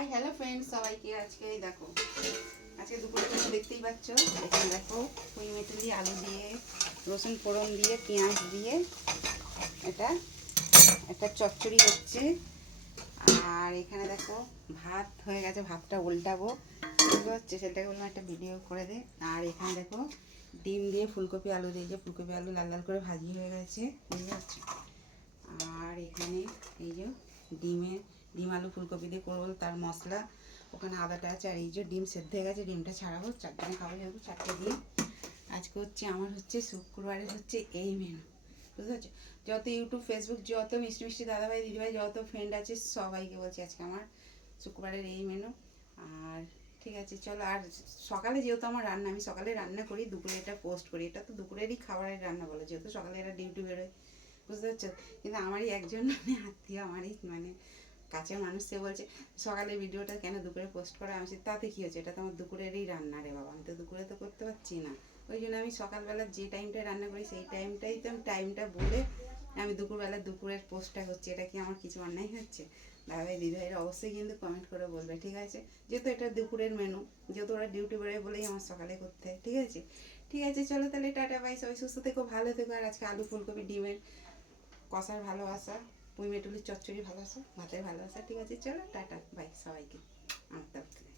Hi hello friends, সবাইকে আজকে দেখো, আজকে দুপুরে দেখতেই পাচ্ছ। এখানে দেখো পুঁই মেটুলি আলু দিয়ে রসুন ফোড়ন দিয়ে পেঁয়াজ দিয়ে এটা একটা চচ্চড়ি হচ্ছে। আর এখানে দেখো ভাত হয়ে গেছে, ভাতটা উল্টাবো, বুঝতে হচ্ছে সেটাকে বললাম একটা ভিডিও করে দে। আর এখানে দেখো ডিম দিয়ে ফুলকপি আলু দিয়ে, যে ফুলকপি আলু লাল লাল করে ভাজি হয়ে গেছে, বুঝতে পারছো। আর এখানে এই যে ডিম আলু ফুলকপি দিয়ে করবো তার মশলা, ওখানে আদাটা আছে। আর এই যে ডিম সেদ্ধ হয়ে গেছে, ডিমটা ছাড়াবো, চারজনে খাবো যেহেতু, চারটে ডিম। আজকে হচ্ছে আমার হচ্ছে শুক্রবারের হচ্ছে এই মেনু, বুঝতে পারছো। যত ইউটিউব ফেসবুক যত মিষ্টি মিষ্টি দাদাভাই দিদিভাই যত ফ্রেন্ড আছে সবাইকে বলছি আজকে আমার শুক্রবারের এই মেনু। আর ঠিক আছে চলো। আর সকালে যেহেতু আমার রান্না, আমি সকালে রান্না করি, দুপুরে এটা পোস্ট করি, এটা তো দুপুরেরই খাবারের রান্না বলে, যেহেতু সকালে এরা ডিউটি বেরোয়, বুঝতে পারছো। কিন্তু আমারই একজন মানে আত্মীয়, আমারই মানে কাছের মানুষ, সে বলছে সকালে ভিডিওটা কেন দুপুরে পোস্ট করা। আমি তাতে কী হচ্ছে, এটা তো আমার দুপুরেরই রান্না রে বাবা, আমি তো দুপুরে তো করতে পারছি না। ওই জন্য আমি সকালবেলা যে টাইমটায় রান্না করি সেই টাইমটাই তো আমি টাইমটা বলে আমি দুপুরবেলা দুপুরের পোস্টটা করছি। এটা কি আমার কিছু অন্যায় হচ্ছে? দাদাভাই দিদিভাইরা অবশ্যই কিন্তু কমেন্ট করে বলবে, ঠিক আছে। যেহেতু এটা দুপুরের মেনু, যেহেতু ওরা ডিউটি বেরোয় বলেই আমার সকালে করতে হয়, ঠিক আছে। ঠিক আছে চলো তাহলে, টাটা বাই, সবাই সুস্থ থেকো, ভালো থেকো। আর আজকে আলু ফুলকপি ডিমের কষার ভালোবাসা, পুঁই মেটুলির চচ্চড়ি ভালোবাসা, ভাতের ভালোবাসা, ঠিক আছে চলো টাটা বাই সবাইকে আমার তরফ থেকে।